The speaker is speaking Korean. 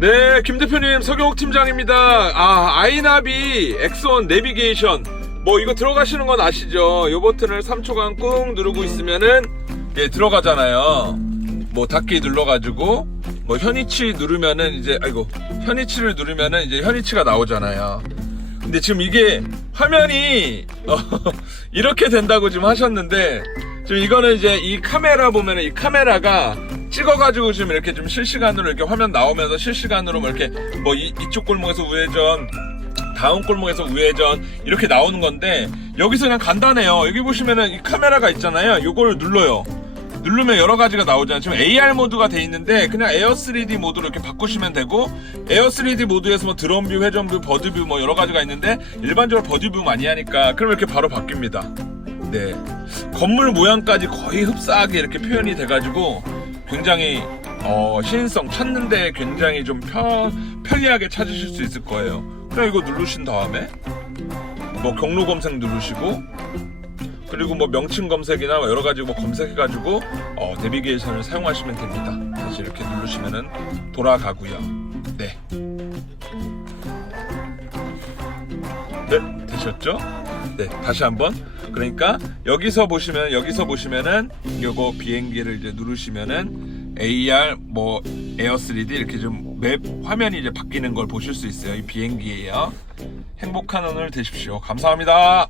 네, 김 대표님, 서경욱 팀장입니다. 아, 아이나비 엑스원 내비게이션. 뭐, 이거 들어가시는 건 아시죠? 요 버튼을 3초간 꾹 누르고 있으면은, 예, 들어가잖아요. 뭐, 닫기 눌러가지고, 뭐, 현위치 누르면은 이제, 아이고, 현위치를 누르면은 이제 현위치가 나오잖아요. 근데 지금 이게 화면이, 어, 이렇게 된다고 지금 하셨는데, 지금 이거는 이제 이 카메라 보면은 이 카메라가 찍어가지고 지금 이렇게 좀 실시간으로 이렇게 화면 나오면서 실시간으로 뭐 이렇게 뭐 이, 이쪽 골목에서 우회전 다음 골목에서 우회전 이렇게 나오는 건데 여기서 그냥 간단해요. 여기 보시면은 이 카메라가 있잖아요. 요걸 눌러요. 누르면 여러 가지가 나오잖아요. 지금 AR 모드가 돼 있는데 그냥 에어 3D 모드로 이렇게 바꾸시면 되고 에어 3D 모드에서 뭐 드론뷰 회전뷰 버드뷰 뭐 여러 가지가 있는데 일반적으로 버드뷰 많이 하니까 그럼 이렇게 바로 바뀝니다. 네. 건물 모양까지 거의 흡사하게 이렇게 표현이 돼가지고 굉장히 어, 시인성 찾는데 굉장히 좀 편, 편리하게 찾으실 수 있을 거예요. 그냥 이거 누르신 다음에 뭐 경로 검색 누르시고 그리고 뭐 명칭 검색이나 뭐 여러 가지 뭐 검색해가지고 어, 내비게이션을 사용하시면 됩니다. 다시 이렇게 누르시면은 돌아가고요. 네. 네, 되셨죠? 네, 다시 한번. 그러니까 여기서 보시면 여기서 보시면은 요거 비행기를 이제 누르시면은 AR 뭐 에어 3D 이렇게 좀 맵 화면이 이제 바뀌는 걸 보실 수 있어요. 이 비행기예요. 행복한 오늘 되십시오. 감사합니다.